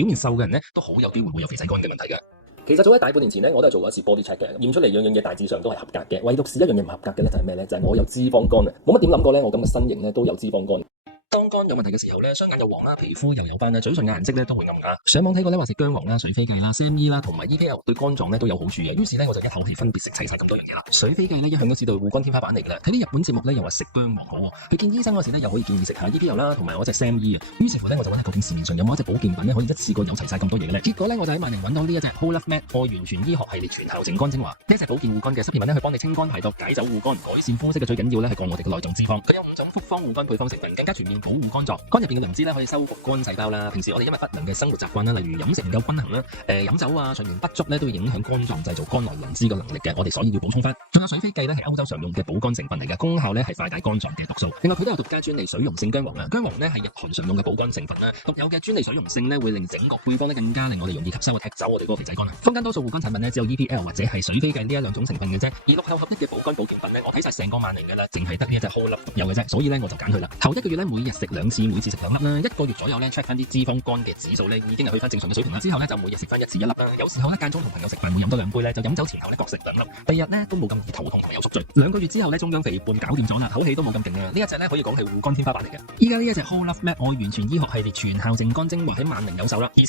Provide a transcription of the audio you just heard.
表面瘦嘅人咧都好有機會會有肥仔肝嘅問題嘅。其實早喺大半年前咧，我都係做過一次 body check 嘅，驗出嚟樣樣嘢大致上都係合格嘅，唯獨是一樣嘢唔合格嘅咧，就係咩咧？就係我有脂肪肝啊！冇乜點諗過咧，我咁嘅身形咧都有脂肪肝。當肝有問題嘅時候咧，雙眼又黃啦，皮膚又有斑啦，嘴唇嘅顏色咧都會暗啞。上網睇過咧話食薑黃啦、水飛薊啦、SAMe 啦同埋 EPL 對肝臟咧都有好處嘅，於是咧我就一口氣分別食齊晒咁多樣嘢啦。水飛薊咧一向都知道護肝天花板嚟㗎啦，睇啲日本節目咧又話食薑黃好喎，去見醫生嗰時咧又可以建議食下 EPL 啦同埋我隻 SAMe 啊。於是乎咧我就揾下究竟市面上有冇一隻保健品咧可以一次過有齊晒咁多嘢嘅咧。結果咧我就喺萬寧揾到呢一隻 Whole Life Med 愛完全醫學系列全效淨肝精華。呢一隻保健護肝嘅 supplement 咧去幫你清肝排毒、解酒護肝、改善膚色嘅最緊要咧係降我哋嘅內臟脂肪。佢有5種複方護肝配方成分，更加全面保護肝臟。入邊嘅靈芝咧可以修復肝細胞啦。平時我哋因為不良嘅生活習慣啦，例如飲食唔夠均衡啦，飲酒啊、睡眠不足咧，都會影響肝臟製造肝內磷脂嘅能力嘅。我哋所以要補充翻。仲有水飛薊咧係歐洲常用嘅補肝成分嚟嘅，功效咧係化解肝臟嘅毒素。另外佢都有獨家專利水溶性薑黃啊，薑黃咧係日韓常用嘅補肝成分啦，獨有嘅專利水溶性咧會令整個配方咧更加令我哋容易吸收踢走我哋嗰個肥仔肝啊。坊間多數護肝產品咧只有 EPL 或者係水飛薊呢一兩種成分嘅啫，而6後合一嘅補肝保健品咧，我睇晒成個萬寧嘅啦，淨係得呢一隻 Whole Life 獨有嘅啫，所以咧我就揀佢啦。頭1個月咧每日食2次，每次食2粒啦，1個月左右咧 check 翻啲脂肪肝嘅指數咧已經係去翻正常嘅水平啦。之後咧就每日食翻1次1粒啦。有時候咧間中同朋友食飯會飲多2杯咧，就飲酒前後咧各食2粒。第二日咧都冇咁易頭痛同埋有宿醉。2個月之後咧中央肥胖搞掂咗啦，口氣都冇咁勁啊！呢一隻咧可以講係護肝天花板嚟嘅。依家呢一隻 Whole Life Med 愛完全醫學系列全效淨肝精華喺萬寧有售啦，而且